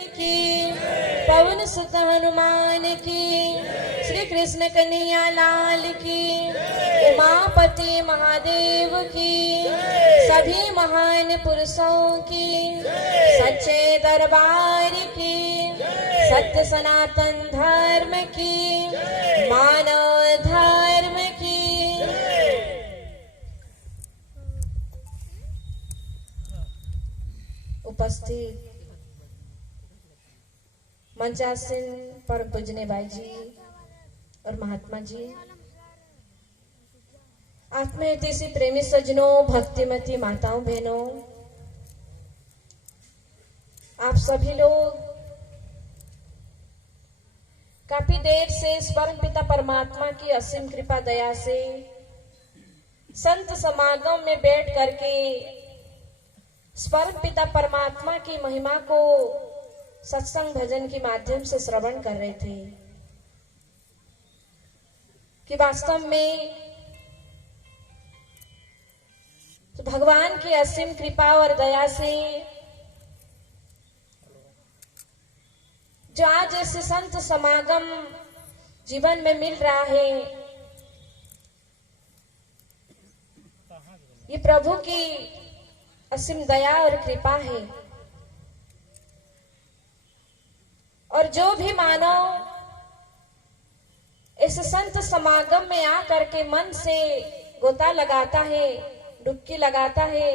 की, पवन सुत हनुमान की, श्री कृष्ण कन्हैया लाल की, उमापति महादेव की, सभी महान पुरुषों की, सच्चे दरबार की, सत्य सनातन धर्म की, मानव धर्म की। उपस्थित मंचासीन परम पूजनीय भाई जी और महात्मा जी, आत्महितैषी प्रेमी सज्जनों, भक्तिमती माताओं बहनों, आप सभी लोग काफी देर से इस परम पिता परमात्मा की असीम कृपा दया से संत समागम में बैठ करके परम पिता परमात्मा की महिमा को सत्संग भजन के माध्यम से श्रवण कर रहे थे कि वास्तव में तो भगवान की असीम कृपा और दया से जो आज ऐसे संत समागम जीवन में मिल रहा है, ये प्रभु की असीम दया और कृपा है। और जो भी मानव इस संत समागम में आकर के मन से गोता लगाता है, डुबकी लगाता है,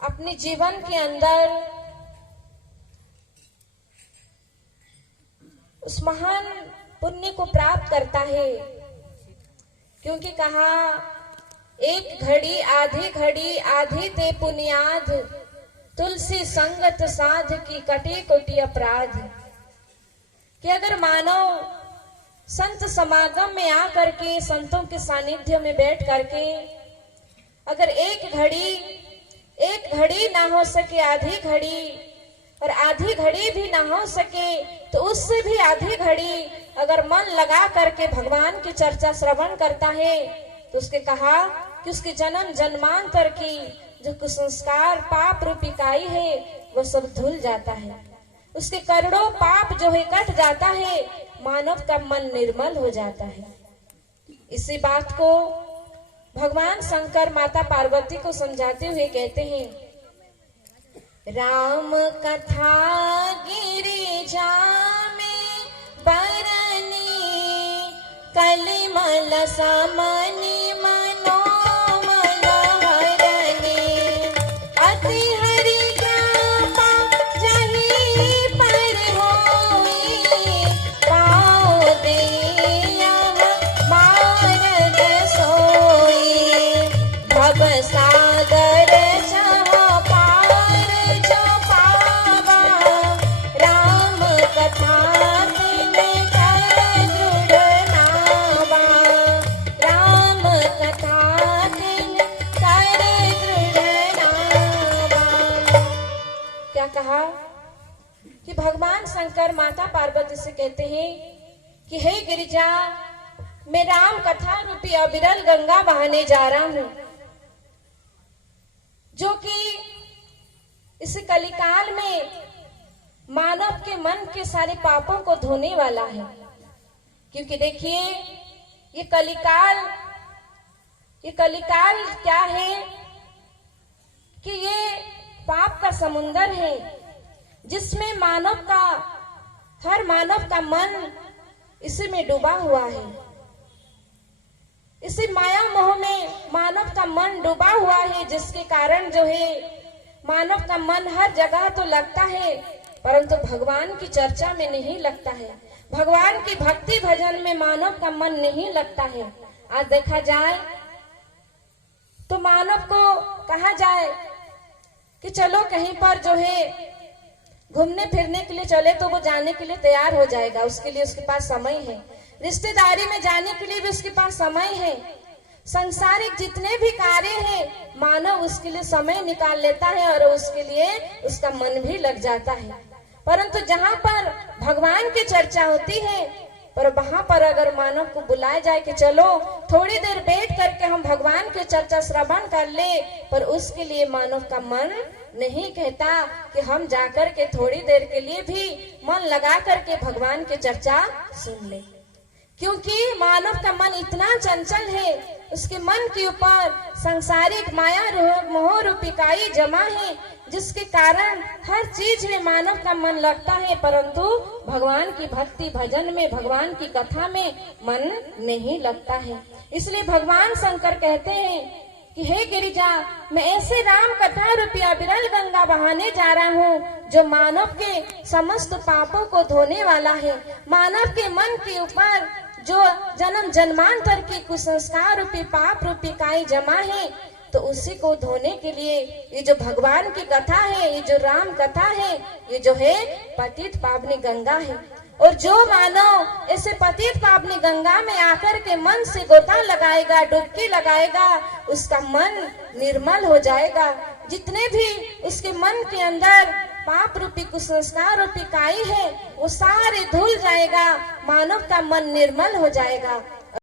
अपने जीवन के अंदर उस महान पुण्य को प्राप्त करता है। क्योंकि कहा, एक घड़ी आधी ते पुनियाद, तुलसी संगत साध की कटे कोटि अपराध। कि अगर मानव संत समागम में आकर के संतों के सानिध्य में बैठ करके अगर एक घड़ी ना हो सके आधी घड़ी, और आधी घड़ी भी ना हो सके तो उससे भी आधी घड़ी अगर मन लगा करके भगवान की चर्चा श्रवण करता है, तो उसके कहा कि उसके जन्म जन्मांतर की जो कुसंस्कार पाप रूपी काई है वो सब धुल जाता है। उसके करोड़ों पाप जो है कट जाता है, मानव का मन निर्मल हो जाता है। इसी बात को भगवान शंकर माता पार्वती को समझाते हुए कहते हैं, राम कथा गिरिजा में बरनी, कलिमल समनी कि भगवान शंकर माता पार्वती से कहते हैं कि हे गिरिजा, मैं राम कथा रूपी अविरल गंगा बहाने जा रहा हूं, जो कि इस कलिकाल में मानव के मन के सारे पापों को धोने वाला है। क्योंकि देखिए, ये कलिकाल क्या है कि ये पाप का समुंदर है, जिसमें हर मानव का मन इसी में डूबा हुआ है। इसी माया मोह में मानव का मन डूबा हुआ है, जिसके कारण जो है मानव का मन हर जगह तो लगता है, परंतु भगवान की चर्चा में नहीं लगता है, भगवान की भक्ति भजन में मानव का मन नहीं लगता है। आज देखा जाए तो मानव को कहा जाए कि चलो कहीं पर जो है घूमने फिरने के लिए चले, तो वो जाने के लिए तैयार हो जाएगा, उसके लिए उसके पास समय है। रिश्तेदारी में जाने के लिए भी उसके पास समय है। संसारिक जितने भी कार्य हैं, मानव उसके लिए समय निकाल लेता है और उसके लिए उसका मन भी लग जाता है। परंतु जहाँ पर भगवान की चर्चा होती है, पर वहां पर अगर मानव को बुलाया जाए कि चलो थोड़ी देर बैठ करके हम भगवान की चर्चा श्रवण कर ले, पर उसके लिए मानव का मन नहीं कहता कि हम जाकर के थोड़ी देर के लिए भी मन लगा करके भगवान की चर्चा सुन ले। क्योंकि मानव का मन इतना चंचल है, उसके मन के ऊपर सांसारिक माया रोग मोह रूपी काई जमा है, जिसके कारण हर चीज में मानव का मन लगता है, परंतु भगवान की भक्ति भजन में, भगवान की कथा में मन नहीं लगता है। इसलिए भगवान शंकर कहते हैं कि हे गिरिजा, मैं ऐसे राम कथा रूपी अविरल गंगा बहाने जा रहा हूँ जो मानव के समस्त पापों को धोने वाला है। मानव के मन के ऊपर जो जन्म जन्मांतर की कुसंस्कार रूपी पाप रूपी काई जमा है, तो उसी को धोने के लिए ये जो भगवान की कथा है, ये जो राम कथा है, ये जो है पतित पावनी गंगा है। और जो मानव ऐसे पतित पावनी गंगा में आकर के मन से गोता लगाएगा, डुबकी लगाएगा, उसका मन निर्मल हो जाएगा। जितने भी उसके मन के अंदर पाप रूपी कुसंस्कार रूपी काई है, वो सारे धुल जाएगा, मानव का मन निर्मल हो जाएगा।